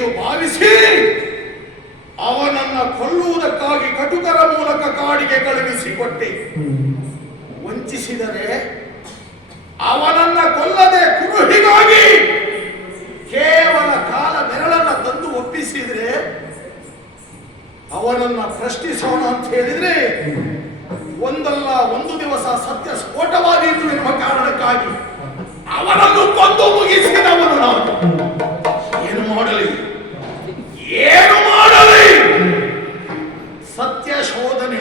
ಎಂದು ಭಾವಿಸಿ ಅವನನ್ನ ಕೊಲ್ಲುವುದಕ್ಕಾಗಿ ಕಟುಕರ ಮೂಲಕ ಕಾಡಿಗೆ ಕಳುಹಿಸಿಕೊಟ್ಟೆ. ವಂಚಿಸಿದರೆ ಅವನನ್ನ ಕೊಲ್ಲದೆ ಕುರುಹಿಗಾಗಿ ಕೇವಲ ಕಾಲ ಬೆರಳನ್ನ ತಂದು ಒಪ್ಪಿಸಿದ್ರೆ ಅವನನ್ನ ಪ್ರಶ್ನಿಸೋಣ ಅಂತ ಹೇಳಿದ್ರೆ ಒಂದಲ್ಲ ಒಂದು ದಿವಸ ಸತ್ಯ ಸ್ಫೋಟವಾದೀತು ಎಂಬ ಕಾರಣಕ್ಕಾಗಿ ಅವನನ್ನು ಕೊಂದು ಮುಗಿಸಿದವನು ನಾನು. 点球都没